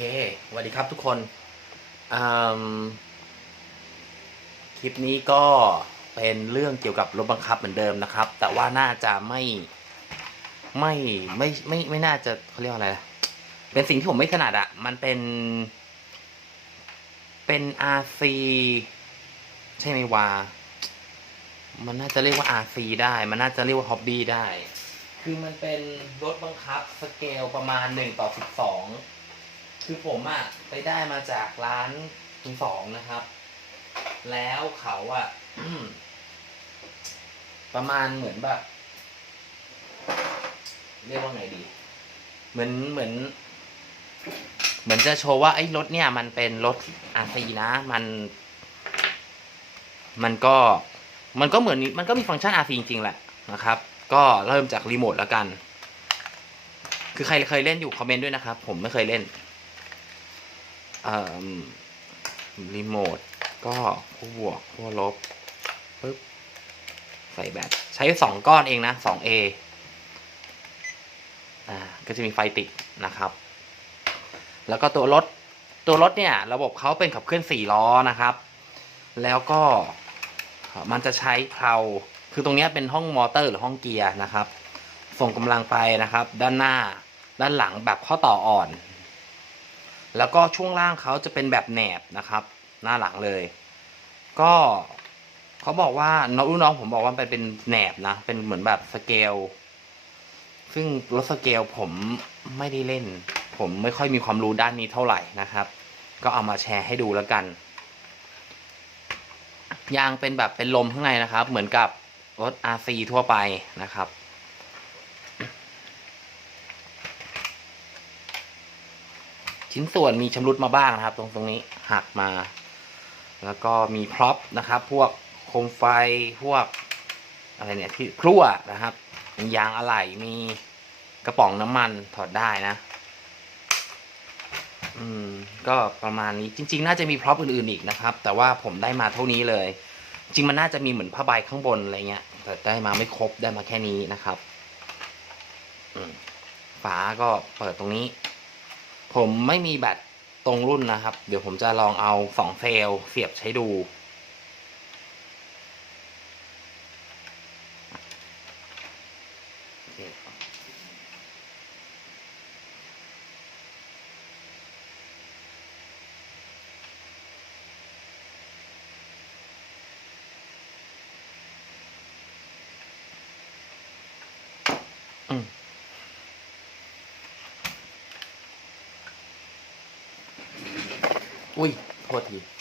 เคสวัสดีครับทุกคนคลิปนี้ก็เป็นเรื่องเกี่ยวกับรถบังคับเหมือนเดิมนะครับ แต่ว่าน่าจะไม่ไม่ไม่ไม่ไม่น่าจะเขาเรียกว่าอะไรนะเป็นสิ่งที่ผมไม่ถนัดอะมันเป็น เป็น RC ใช่ไหมวา มันน่าจะเรียกว่า RC ได้ มันน่าจะเรียกว่า Hobby ได้ คือมันเป็นรถบังคับสเกลประมาณ1ต่อ12 คือผมอะไปได้มาจากร้านคุณสองนะครับ แล้วเขาอะประมาณเหมือนแบบ เรียกว่าไงดี เหมือนเหมือน เหมือนจะโชว์ว่าไอ้รถเนี่ย มันเป็นรถอาซีนะ มัน มันก็ มันก็เหมือนมันก็มีฟังก์ชัน RC จริงๆแหละนะครับ ก็เริ่มจากรีโมทแล้วกัน คือใครเคยเล่นอยู่คอมเมนต์ด้วยนะครับ ผมไม่เคยเล่น รีโมทก็ขั้วบวกขั้วลบปึ๊บใส่แบตใช้สองก้อนเองนะสอง A อ่าก็จะมีไฟติดนะครับ แล้วก็ตัวรถตัวรถเนี่ยระบบเขาเป็นขับเคลื่อนสี่ล้อนะครับ แล้วก็มันจะใช้เพลาคือตรงนี้เป็นห้องมอเตอร์หรือห้องเกียร์นะครับ ส่งกำลังไปนะครับ ด้านหน้าด้านหลังแบบข้อต่ออ่อน แล้วก็ช่วงล่างเขาจะเป็นแบบแหนบนะครับ หน้าหลังเลย ก็เขาบอกว่าน้องรุ่นน้องผมบอกว่ามันเป็นแหนบนะ เป็นเหมือนแบบสเกล ซึ่งรถสเกลผมไม่ได้เล่น ผมไม่ค่อยมีความรู้ด้านนี้เท่าไหร่นะครับ ก็เอามาแชร์ให้ดูแล้วกัน ยางเป็นแบบเป็นลมข้างในนะครับ เหมือนกับรถ RC ทั่วไปนะครับ ชิ้นส่วนมีชำรุดมาบ้างนะครับ ตรงตรงนี้หักมา แล้วก็มีพร็อพนะครับ พวกโคมไฟพวกอะไรเนี่ยที่ครั่วนะครับมียางอะไหล่มีกระป๋องน้ำมันถอดได้นะ อืม ก็ประมาณนี้จริง ๆ น่าจะมีพร็อพอื่นๆอีกนะครับ แต่ว่าผมได้มาเท่านี้เลย จริงมันน่าจะมีเหมือนผ้าใบข้างบนอะไรเงี้ย แต่ได้มาไม่ครบได้มาแค่นี้นะครับอืมฝาก็เปิดตรงนี้ ผมไม่มีแบตตรงรุ่นนะครับ เดี๋ยวผมจะลองเอาสองเซลเสียบใช้ดู อุ้ยโทษที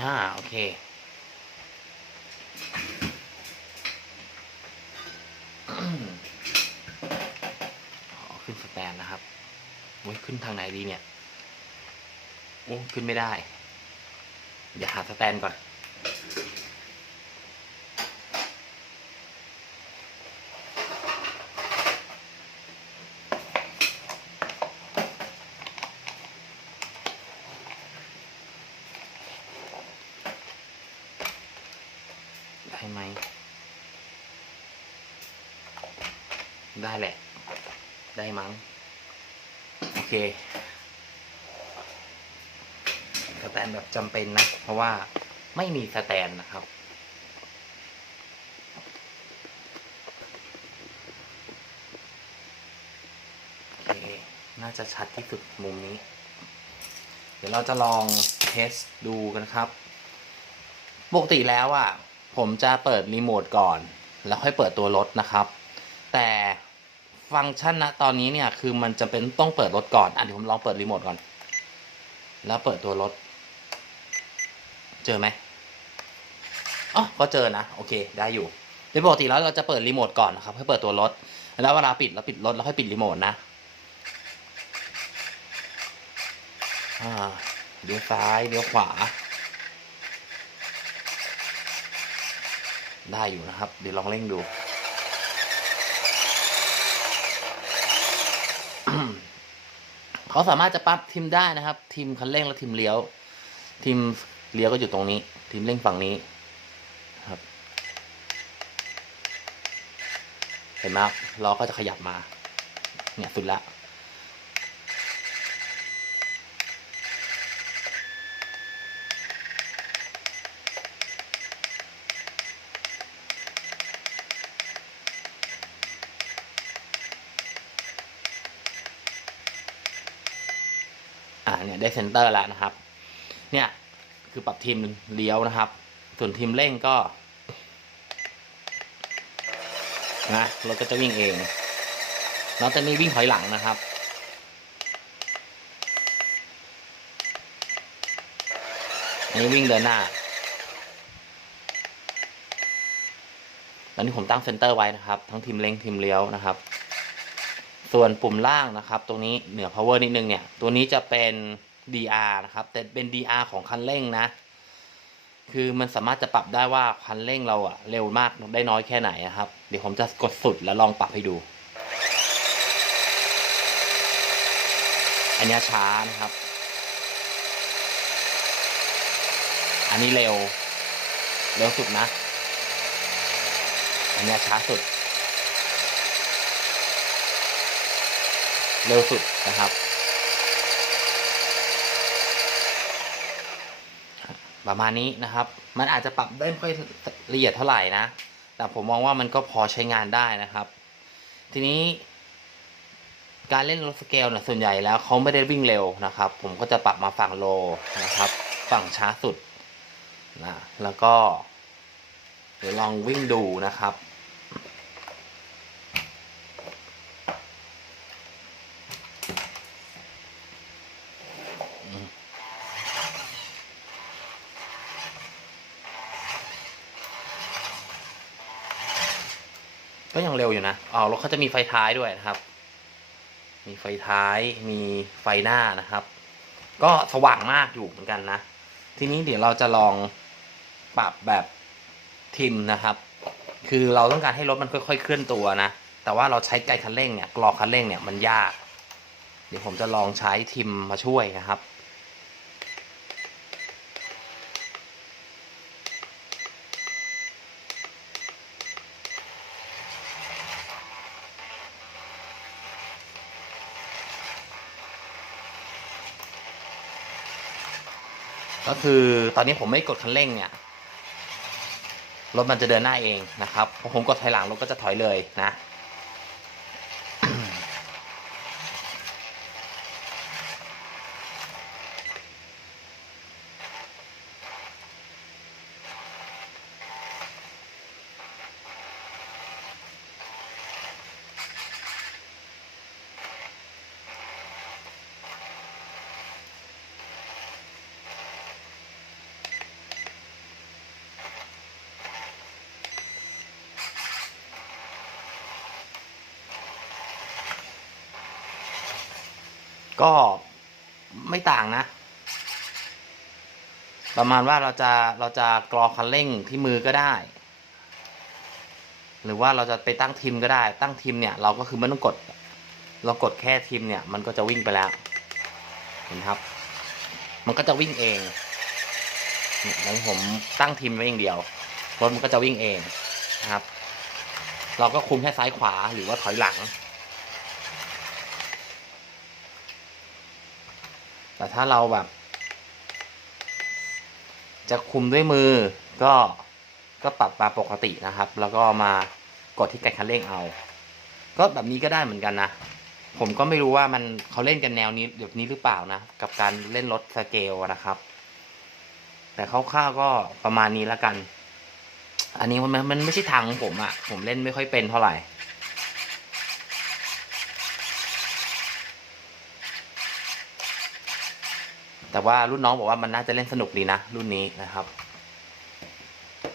อ่าโอเคขอขึ้นสแตนนะครับโอ้ยขึ้นทางไหนดีเนี่ยโอ้ขึ้นไม่ได้ เดี๋ยวหาสแตนก่อน ได้ไหม ได้แหละ ได้มั้ง โอเคสแตนแบบจำเป็นนะ เพราะว่าไม่มีสแตนนะครับ โอเค น่าจะชัดที่สุดมุมนี้ เดี๋ยวเราจะลองเทสดูกันครับ ปกติแล้วอะ ผมจะเปิดรีโมทก่อน แล้วค่อยเปิดตัวรถนะครับ ฟังก์ชันนะตอนนี้เนี่ยคือมันจะเป็นต้องเปิดรถก่อน อะเดี๋ยวผมลองเปิดรีโมทก่อน แล้วเปิดตัวรถ เจอไหมอ๋อก็เจอนะ โอเค ได้อยู่โดยปกติแล้วเราจะเปิดรีโมทก่อนนะครับให้เปิดตัวรถ แล้วเวลาปิดเราปิดรถแล้วค่อยปิดรีโมทนะเลี้ยวซ้ายเลี้ยวขวา ได้อยู่นะครับ เดี๋ยวลองเร่งดู เขาสามารถจะปรับทิมได้นะครับ ทิมคันเร่งและทิมเลี้ยว ทิมเลี้ยวก็อยู่ตรงนี้ ทิมเร่งฝั่งนี้ครับ เห็นไหมล้อก็จะขยับมา เนี่ยสุดละ อ่าเนี่ยได้เซนเตอร์แล้วนะครับ เนี่ยคือปรับทีมเลี้ยวนะครับ ส่วนทีมเร่งก็นะรถก็จะวิ่งเองเราจะมีวิ่งถอยหลังนะครับ อันนี้วิ่งเดินหน้า ตอนนี้ผมตั้งเซนเตอร์ไว้นะครับ ทั้งทีมเร่งทีมเลี้ยวนะครับ ส่วนปุ่มล่างนะครับ ตรงนี้เหนือ power นิดนึงเนี่ย ตัวนี้จะเป็น DR นะครับ แต่เป็น DR ของคันเร่งนะ คือมันสามารถจะปรับได้ว่าคันเร่งเราอะเร็วมากได้น้อยแค่ไหนนะครับ เดี๋ยวผมจะกดสุดแล้วลองปรับให้ดู อันนี้ช้านะครับ อันนี้เร็ว เร็วสุดนะ อันนี้ช้าสุด เร็วสุดนะครับ ประมาณนี้นะครับ มันอาจจะปรับได้ไม่ค่อยละเอียดเท่าไหร่นะ แต่ผมมองว่ามันก็พอใช้งานได้นะครับ ทีนี้การเล่นรถสเกลนะส่วนใหญ่แล้วเขาไม่ได้วิ่งเร็วนะครับ ผมก็จะปรับมาฝั่งโลนะครับ ฝั่งช้าสุดนะแล้วก็ เดี๋ยวลองวิ่งดูนะครับ ก็ยังเร็วอยู่นะอ๋อรถเขาจะมีไฟท้ายด้วยนะครับ มีไฟท้าย มีไฟหน้านะครับ ก็สว่างมากอยู่เหมือนกันนะ ทีนี้เดี๋ยวเราจะลองปรับแบบทิมนะครับ คือเราต้องการให้รถมันค่อยๆเคลื่อนตัวนะ แต่ว่าเราใช้ไกคันเร่งเนี่ย กรอคันเร่งเนี่ยมันยาก เดี๋ยวผมจะลองใช้ทิมมาช่วยนะครับ ก็คือตอนนี้ผมไม่กดคันเร่งเนี่ยรถมันจะเดินหน้าเองนะครับพอผมกดถอยหลังรถก็จะถอยเลยนะ ก็ไม่ต่างนะ ประมาณว่าเราจะเราจะกรอคันเร่งที่มือก็ได้ หรือว่าเราจะไปตั้งทิมก็ได้ ตั้งทิมเนี่ยเราก็คือไม่ต้องกด เรากดแค่ทิมเนี่ยมันก็จะวิ่งไปแล้ว เห็นครับ มันก็จะวิ่งเองเนี่ยแล้วผมตั้งทิมไว้อย่างเดียวรถมันก็จะวิ่งเองนะครับ เราก็คุมแค่ซ้ายขวาหรือว่าถอยหลัง แต่ถ้าเราแบบ จะคุมด้วยมือก็ก็ปรับมาปกตินะครับ แล้วก็มากดที่ไกคันเร่งเอา ก็แบบนี้ก็ได้เหมือนกันนะ ผมก็ไม่รู้ว่ามันเขาเล่นกันแนวนี้แบบนี้หรือเปล่านะ กับการเล่นรถสเกลนะครับ แต่คร่าวๆก็ประมาณนี้แล้วกัน อันนี้มันมันไม่ใช่ทางของผมอะ่ะ ผมเล่นไม่ค่อยเป็นเท่าไหร่ แต่ว่ารุ่นน้องบอกว่ามันน่าจะเล่นสนุกดีนะ รุ่นนี้นะครับ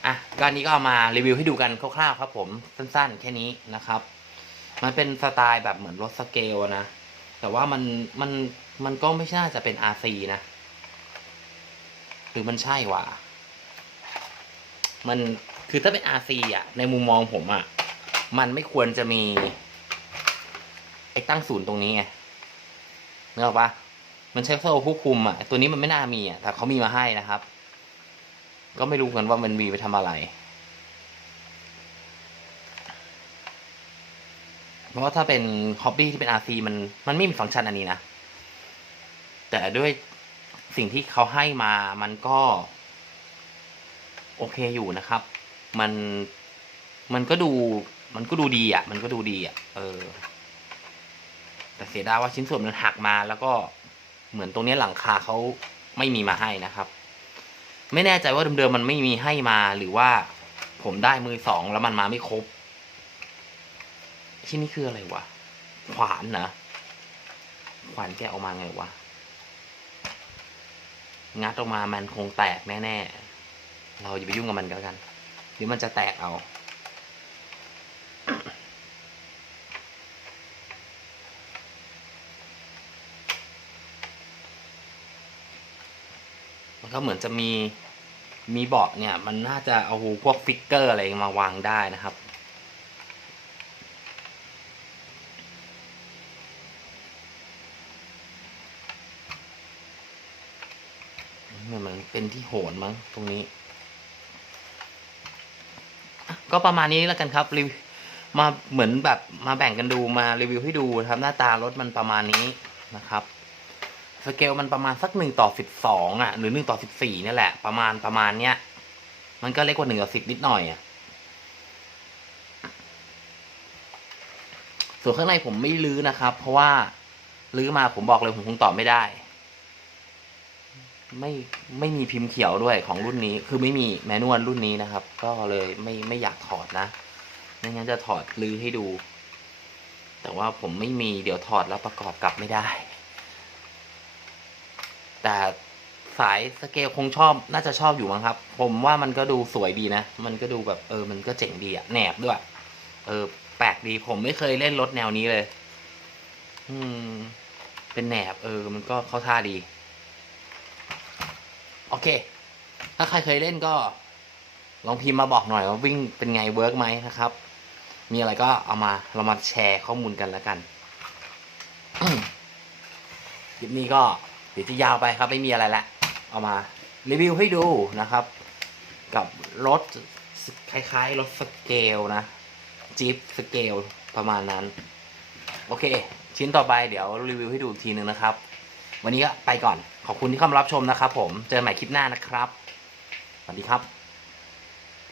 อะก็อันนี้ก็เอามารีวิวให้ดูกันคร่าวๆครับ ผมสั้นๆ แค่นี้นะครับ มันเป็นสไตล์แบบเหมือนรถสเกลนะ แต่ว่ามันมันมันก็ไม่น่าจะเป็น RC นะ หรือมันใช่วะมันคือถ้าเป็น RC อะ ในมุมมองผมอะ มันไม่ควรจะมีไอ้ตั้งศูนย์ตรงนี้ไงเนออกปะ มันใช้โซ่ควบคุมอะ ตัวนี้มันไม่น่ามีอะ แต่เขามีมาให้นะครับ ก็ไม่รู้กันว่ามันมีไปทำอะไร เพราะว่าถ้าเป็นฮอบบี้ที่เป็น RC มันมันไม่มีฟังก์ชันอันนี้นะ แต่ด้วยสิ่งที่เขาให้มามันก็ โอเคอยู่นะครับ มันมันก็ดูมันก็ดูดีอะ มันก็ดูดีอะ เออ แต่เสียดายว่าชิ้นส่วนมันหักมาแล้วก็ เหมือนตรงนี้หลังคาเขาไม่มีมาให้นะครับ ไม่แน่ใจว่าเดิมๆมันไม่มีให้มาหรือว่าผมได้มือสองแล้วมันมาไม่ครบที่นี่คืออะไรวะ ขวานนะขวานแกออกมาไงวะ งัดออกมามันคงแตกแน่ๆ เราอย่าไปยุ่งกับมันก็แล้วกันเดี๋ยวมันจะแตกเอา มันก็เหมือนจะมีมีเบาะเนี่ย มันน่าจะเอาพวกฟิกเกอร์อะไรมาวางได้นะครับ เหมือนมันเป็นที่โหนมั้งตรงนี้ ก็ประมาณนี้แล้วกันครับรีวิวมาเหมือนแบบมาแบ่งกันดูมารีวิวให้ดูครับหน้าตารถมันประมาณนี้นะครับ สเกลมันประมาณสักหนึ่งต่อสิบสองอะ หรือหนึ่งต่อสิบสี่นี่แหละ ประมาณประมาณเนี้ย มันก็เล็กกว่าหนึ่งต่อสิบนิดหน่อยอะ ส่วนข้างในผมไม่ลื้อนะครับ เพราะว่าลื้อมาผมบอกเลยผมคงตอบไม่ได้ ไม่ไม่มีพิมพ์เขียวด้วยของรุ่นนี้ คือไม่มีแมนนวลรุ่นนี้นะครับ ก็เลยไม่ไม่อยากถอดนะไม่งั้นจะถอดลื้อให้ดู แต่ว่าผมไม่มีเดี๋ยวถอดแล้วประกอบกลับไม่ได้ แต่สายสเกลคงชอบน่าจะชอบอยู่มั้งครับ ผมว่ามันก็ดูสวยดีนะ มันก็ดูแบบเออ มันก็เจ๋งดีอะแหนบด้วย เออ แปลกดีผมไม่เคยเล่นรถแนวนี้เลย อืม เป็นแหนบ เออ มันก็เข้าท่าดี โอเค ถ้าใครเคยเล่นก็ ลองพิมพ์มาบอกหน่อยว่าวิ่งเป็นไงเวิร์กไหมนะครับ มีอะไรก็เอามาเรามาแชร์ข้อมูลกันแล้วกันคลิปนี้ก็ ดี๋ยวจะยาวไปครับไม่มีอะไรละ เอามารีวิวให้ดูนะครับ กับรถคล้ายๆ รถสเกลนะจีปสเกลประมาณนั้น โอเค ชิ้นต่อไปเดี๋ยวรีวิวให้ดูอีกทีนึงนะครับ วันนี้ก็ไปก่อนขอบคุณที่เข้ามารับชมนะครับ ผมเจอกันใหม่คลิปหน้านะครับสวัสดีครับ